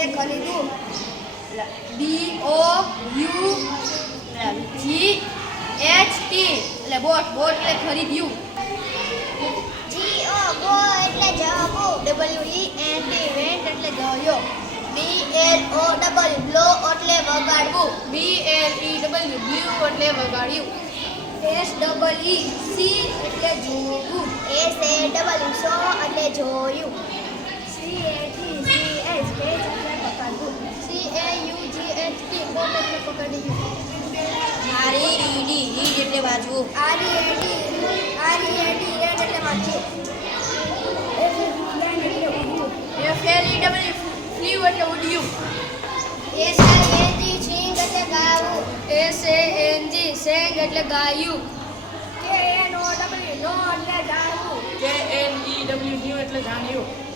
એટલે ખરીદવું. BOUGHT એટલે બોટ એટલે ખરીદ્યું. GO એટલે જવું. WENT વેન્ટ એટલે ગયો. BLOW બ્લો એટલે વગાડવું. BLEW બ્લ્યુ એટલે વગાડ્યું. SEEC એટલે જોવું. SAW એટલે જોયું. CATCH એટલે પકડવું. CAUGHT બોટ એટલે પકડ્યું. RED એટલે વાંચવું. RED એટલે વાંચ્યું. FLEW ફ્લ્યુ એટલે ઉડ્યું. SING સિંગ એટલે ગાવું. SANG સેંગ એટલે ગાયું. KNOW નો એટલે જાણવું. KNEW ન્યુ એટલે જાણ્યું.